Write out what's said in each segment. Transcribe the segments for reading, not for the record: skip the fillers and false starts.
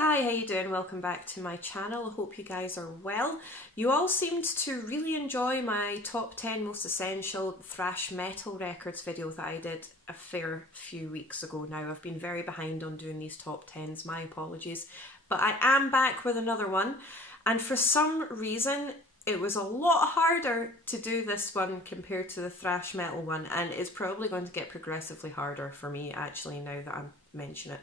Hi, how you doing? Welcome back to my channel. I hope you guys are well. You all seemed to really enjoy my top 10 most essential thrash metal records video that I did a fair few weeks ago now. I've been very behind on doing these top 10s, my apologies. But I am back with another one, and for some reason it was a lot harder to do this one compared to the thrash metal one, and it's probably going to get progressively harder for me actually now that I mention it.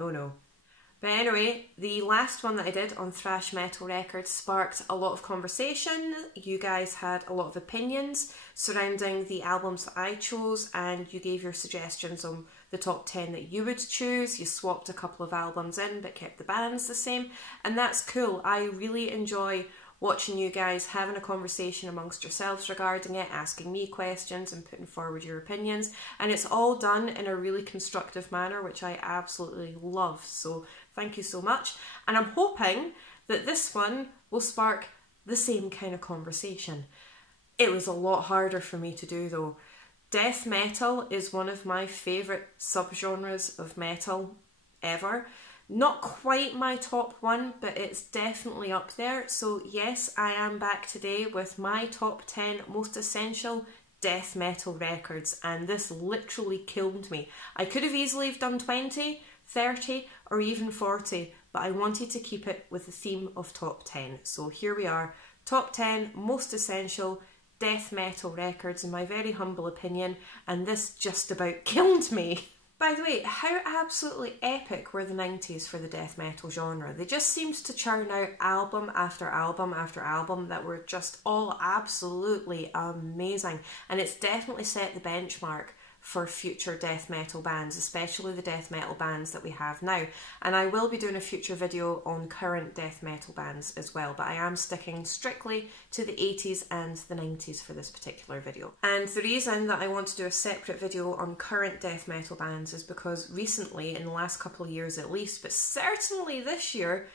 Oh no. But anyway, the last one that I did on thrash metal records sparked a lot of conversation. You guys had a lot of opinions surrounding the albums that I chose, and you gave your suggestions on the top 10 that you would choose. You swapped a couple of albums in but kept the bands the same, and that's cool. I really enjoy watching you guys having a conversation amongst yourselves regarding it, asking me questions and putting forward your opinions, and it's all done in a really constructive manner, which I absolutely love. So thank you so much, and I'm hoping that this one will spark the same kind of conversation. It was a lot harder for me to do though. Death metal is one of my favourite subgenres of metal ever. Not quite my top one, but it's definitely up there. So yes, I am back today with my top 10 most essential death metal records, and this literally killed me. I could have easily have done 20, 30 or even 40, but I wanted to keep it with the theme of top 10. So here we are, top 10 most essential death metal records in my very humble opinion, and this just about killed me. By the way, how absolutely epic were the 90s for the death metal genre? They just seemed to churn out album after album after album that were just all absolutely amazing, and it's definitely set the benchmark for future death metal bands, especially the death metal bands that we have now. And I will be doing a future video on current death metal bands as well, but I am sticking strictly to the 80s and the 90s for this particular video. And the reason that I want to do a separate video on current death metal bands is because recently, in the last couple of years at least, but certainly this year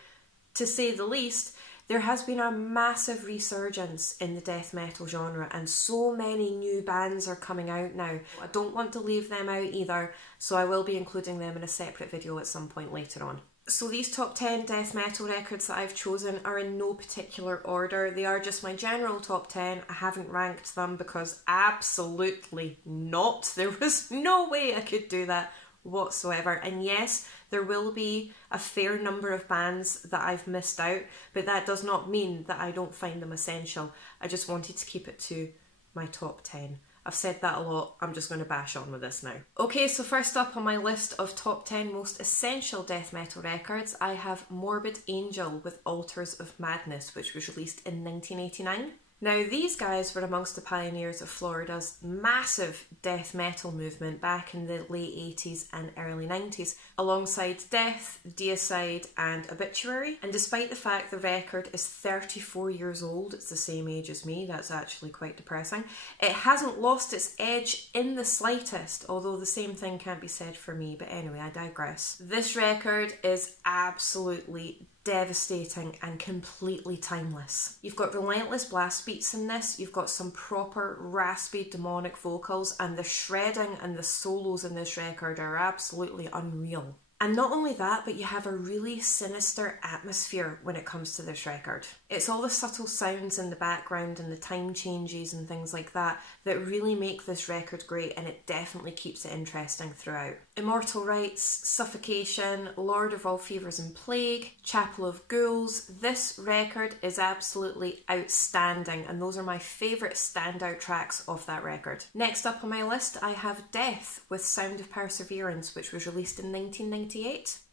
to say the least, there has been a massive resurgence in the death metal genre, and so many new bands are coming out now. I don't want to leave them out either, so I will be including them in a separate video at some point later on. So these top 10 death metal records that I've chosen are in no particular order. They are just my general top 10. I haven't ranked them because absolutely not. There was no way I could do that whatsoever. And yes, there will be a fair number of bands that I've missed out, but that does not mean that I don't find them essential. I just wanted to keep it to my top 10. I've said that a lot, I'm just going to bash on with this now. Okay, so first up on my list of top 10 most essential death metal records, I have Morbid Angel with Altars of Madness, which was released in 1989. Now, these guys were amongst the pioneers of Florida's massive death metal movement back in the late 80s and early 90s, alongside Death, Deicide and Obituary. And despite the fact the record is 34 years old, it's the same age as me, that's actually quite depressing, it hasn't lost its edge in the slightest, although the same thing can't be said for me, but anyway, I digress. This record is absolutely devastating and completely timeless. You've got relentless blast beats in this, you've got some proper raspy demonic vocals, and the shredding and the solos in this record are absolutely unreal. And not only that, but you have a really sinister atmosphere when it comes to this record. It's all the subtle sounds in the background and the time changes and things like that that really make this record great, and it definitely keeps it interesting throughout. Immortal Rites, Suffocation, Lord of All Fevers and Plague, Chapel of Ghouls. This record is absolutely outstanding, and those are my favourite standout tracks of that record. Next up on my list, I have Death with Sound of Perseverance, which was released in 1998.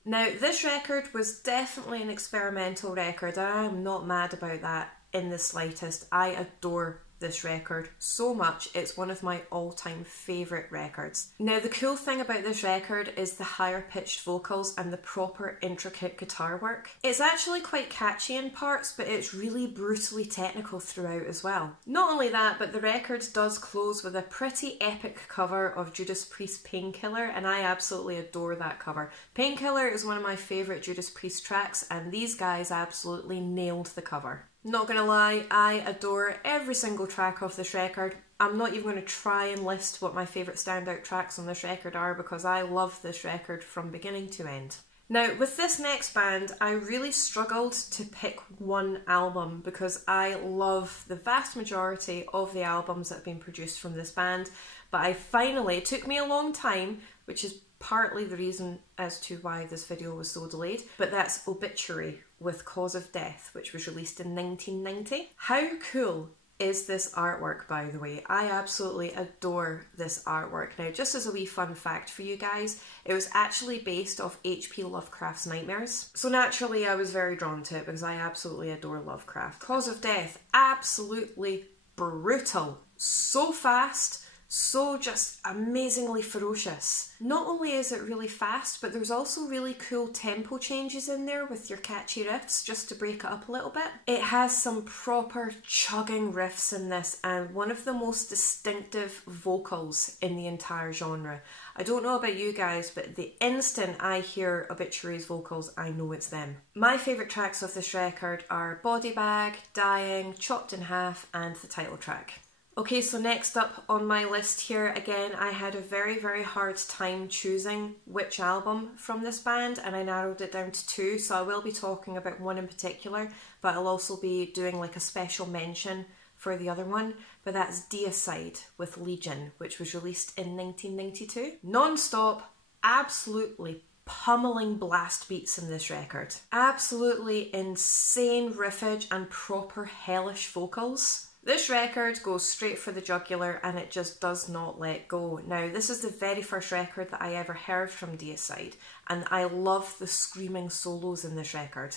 Now, this record was definitely an experimental record. I'm not mad about that in the slightest. I adore this record so much. It's one of my all-time favourite records. Now, the cool thing about this record is the higher pitched vocals and the proper intricate guitar work. It's actually quite catchy in parts, but it's really brutally technical throughout as well. Not only that, but the record does close with a pretty epic cover of Judas Priest's Painkiller, and I absolutely adore that cover. Painkiller is one of my favourite Judas Priest tracks, and these guys absolutely nailed the cover. Not gonna lie, I adore every single track of this record. I'm not even going to try and list what my favourite standout tracks on this record are because I love this record from beginning to end. Now, with this next band, I really struggled to pick one album because I love the vast majority of the albums that have been produced from this band, but it took me a long time, which is partly the reason as to why this video was so delayed, but that's Obituary with Cause of Death, which was released in 1990. How cool is this artwork, by the way? I absolutely adore this artwork. Now, just as a wee fun fact for you guys, it was actually based off H.P. Lovecraft's Nightmares. So naturally I was very drawn to it because I absolutely adore Lovecraft. Cause of Death, absolutely brutal. So fast, so just amazingly ferocious. Not only is it really fast, but there's also really cool tempo changes in there with your catchy riffs just to break it up a little bit. It has some proper chugging riffs in this and one of the most distinctive vocals in the entire genre. I don't know about you guys, but the instant I hear Obituary's vocals, I know it's them. My favourite tracks of this record are Body Bag, Dying, Chopped in Half and the title track. Okay, so next up on my list here, again, I had a very, very hard time choosing which album from this band and I narrowed it down to two, so I will be talking about one in particular, but I'll also be doing like a special mention for the other one, but that's Deicide with Legion, which was released in 1992. Non-stop, absolutely pummeling blast beats in this record. Absolutely insane riffage and proper hellish vocals. This record goes straight for the jugular and it just does not let go. Now, this is the very first record that I ever heard from Deicide and I love the screaming solos in this record.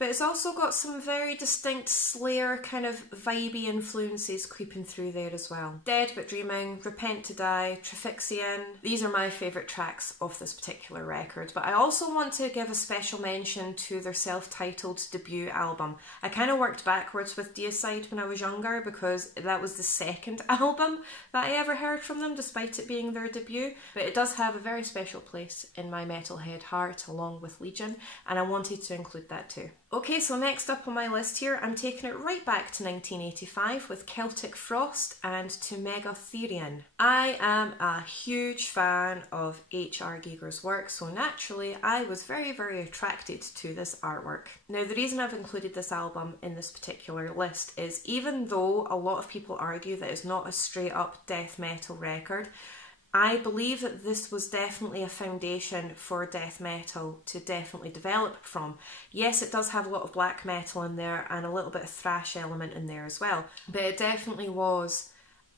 But it's also got some very distinct Slayer kind of vibey influences creeping through there as well. Dead But Dreaming, Repent to Die, Trafixian. These are my favourite tracks of this particular record. But I also want to give a special mention to their self-titled debut album. I kind of worked backwards with Deicide when I was younger because that was the second album that I ever heard from them, despite it being their debut. But it does have a very special place in my metalhead heart along with Legion, and I wanted to include that too. Okay, so next up on my list here, I'm taking it right back to 1985 with Celtic Frost and To Mega Therion. I am a huge fan of H.R. Giger's work, so naturally I was very, very attracted to this artwork. Now, the reason I've included this album in this particular list is even though a lot of people argue that it's not a straight up death metal record, I believe that this was definitely a foundation for death metal to definitely develop from. Yes, it does have a lot of black metal in there and a little bit of thrash element in there as well, but it definitely was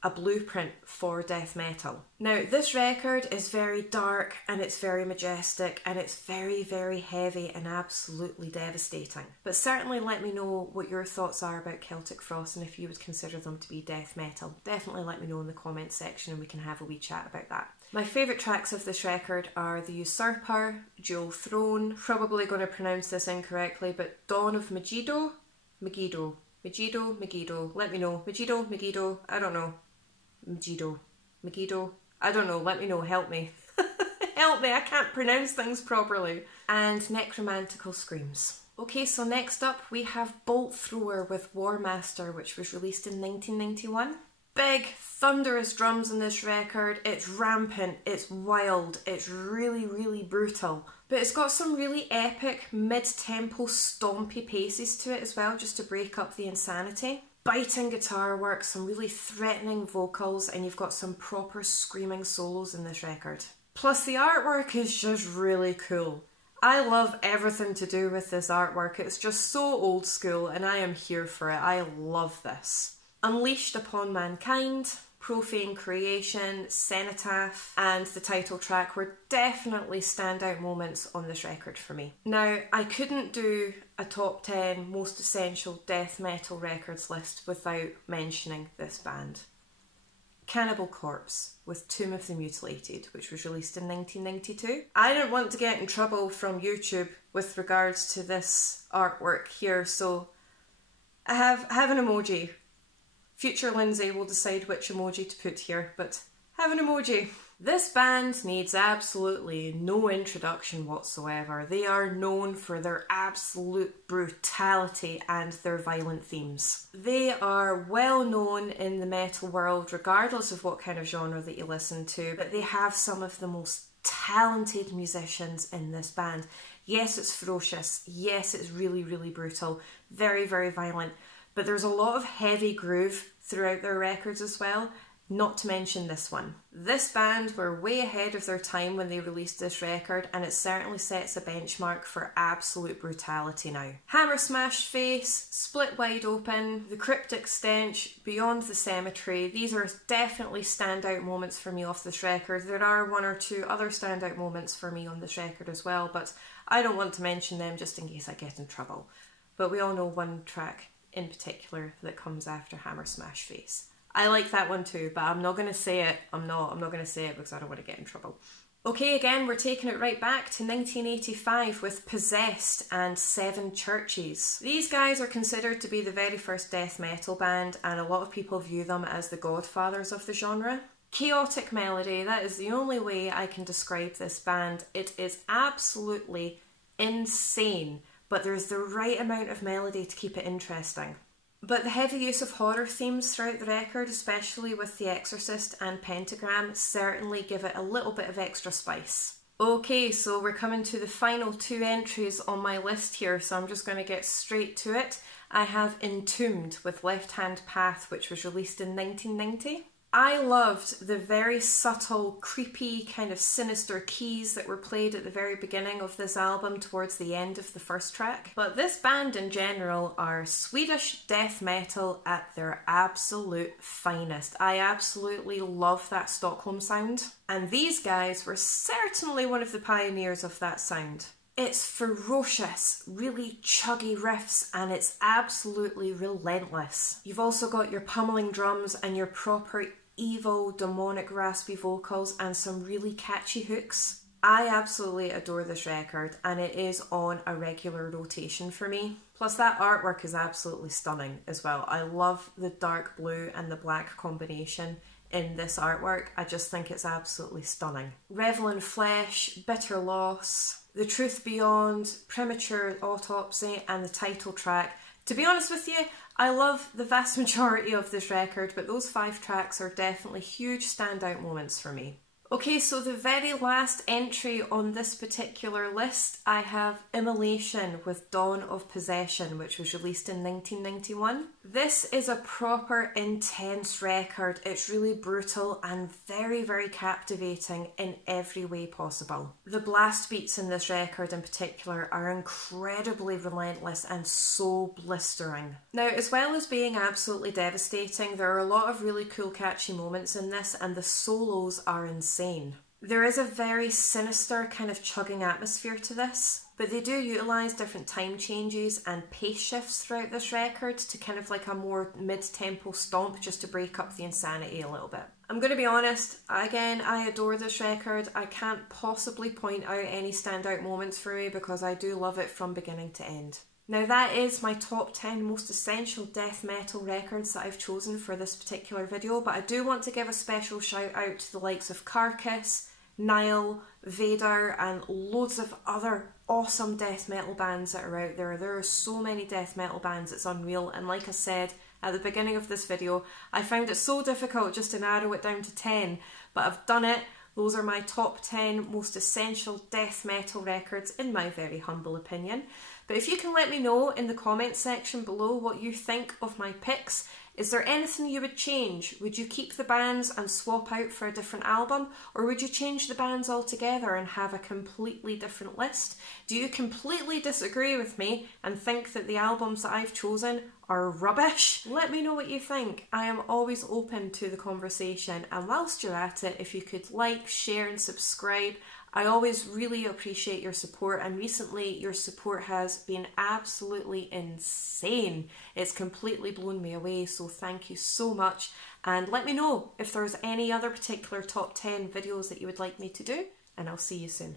a blueprint for death metal. Now, this record is very dark and it's very majestic and it's very, very heavy and absolutely devastating. But certainly let me know what your thoughts are about Celtic Frost and if you would consider them to be death metal. Definitely let me know in the comments section and we can have a wee chat about that. My favourite tracks of this record are The Usurper, Jewel Throne, probably going to pronounce this incorrectly, but Dawn of Megiddo? Megiddo, let me know. Megiddo, I don't know. Megiddo, I don't know, let me know, help me. Help me, I can't pronounce things properly. And Necromantical Screams. Okay, so next up we have Bolt Thrower with War Master, which was released in 1991. Big, thunderous drums in this record. It's rampant, it's wild, it's really, really brutal. But it's got some really epic, mid-tempo, stompy paces to it as well, just to break up the insanity. Biting guitar work, some really threatening vocals, and you've got some proper screaming solos in this record. Plus the artwork is just really cool. I love everything to do with this artwork. It's just so old school and I am here for it. I love this. Unleashed Upon Mankind, Profane Creation, Cenotaph and the title track were definitely standout moments on this record for me. Now, I couldn't do a top 10 most essential death metal records list without mentioning this band. Cannibal Corpse with Tomb of the Mutilated, which was released in 1992. I didn't want to get in trouble from YouTube with regards to this artwork here, so I have an emoji. Future Lindsay will decide which emoji to put here, but have an emoji. This band needs absolutely no introduction whatsoever. They are known for their absolute brutality and their violent themes. They are well known in the metal world, regardless of what kind of genre that you listen to, but they have some of the most talented musicians in this band. Yes, it's ferocious. Yes, it's really, really brutal. Very, very violent. But there's a lot of heavy groove throughout their records as well, not to mention this one. This band were way ahead of their time when they released this record, and it certainly sets a benchmark for absolute brutality now. Hammer Smashed Face, Split Wide Open, The Cryptic Stench, Beyond the Cemetery. These are definitely standout moments for me off this record. There are one or two other standout moments for me on this record as well, but I don't want to mention them just in case I get in trouble. But we all know one track in particular that comes after Hammer Smash Face. I like that one too, but I'm not going to say it. I'm not going to say it because I don't want to get in trouble. Okay, again, we're taking it right back to 1985 with Possessed and Seven Churches. These guys are considered to be the very first death metal band, and a lot of people view them as the godfathers of the genre. Chaotic melody, that is the only way I can describe this band. It is absolutely insane, but there's the right amount of melody to keep it interesting. But the heavy use of horror themes throughout the record, especially with The Exorcist and Pentagram, certainly give it a little bit of extra spice. Okay, so we're coming to the final two entries on my list here, so I'm just going to get straight to it. I have Entombed with Left Hand Path, which was released in 1990. I loved the very subtle, creepy, kind of sinister keys that were played at the very beginning of this album towards the end of the first track. But this band in general are Swedish death metal at their absolute finest. I absolutely love that Stockholm sound. And these guys were certainly one of the pioneers of that sound. It's ferocious, really chuggy riffs, and it's absolutely relentless. You've also got your pummeling drums and your proper evil, demonic, raspy vocals and some really catchy hooks. I absolutely adore this record, and it is on a regular rotation for me. Plus that artwork is absolutely stunning as well. I love the dark blue and the black combination in this artwork. I just think it's absolutely stunning. Revel in Flesh, Bitter Loss, The Truth Beyond, Premature Autopsy, and the title track. To be honest with you, I love the vast majority of this record, but those 5 tracks are definitely huge standout moments for me. Okay, so the very last entry on this particular list, I have Immolation with Dawn of Possession, which was released in 1991. This is a proper intense record. It's really brutal and very, very captivating in every way possible. The blast beats in this record in particular are incredibly relentless and so blistering. Now, as well as being absolutely devastating, there are a lot of really cool catchy moments in this, and the solos are insane. There is a very sinister kind of chugging atmosphere to this, but they do utilise different time changes and pace shifts throughout this record to kind of like a more mid-tempo stomp just to break up the insanity a little bit. I'm going to be honest, again, I adore this record. I can't possibly point out any standout moments for me because I do love it from beginning to end. Now that is my top 10 most essential death metal records that I've chosen for this particular video, but I do want to give a special shout out to the likes of Carcass, Nile, Vader, and loads of other awesome death metal bands that are out there. There are so many death metal bands, it's unreal, and like I said at the beginning of this video, I found it so difficult just to narrow it down to 10, but I've done it. Those are my top 10 most essential death metal records in my very humble opinion. But if you can let me know in the comments section below what you think of my picks. Is there anything you would change? Would you keep the bands and swap out for a different album? Or would you change the bands altogether and have a completely different list? Do you completely disagree with me and think that the albums that I've chosen are rubbish? Let me know what you think. I am always open to the conversation, and whilst you're at it, if you could like, share and subscribe, I always really appreciate your support, and recently your support has been absolutely insane. It's completely blown me away, so thank you so much, and let me know if there's any other particular top 10 videos that you would like me to do, and I'll see you soon.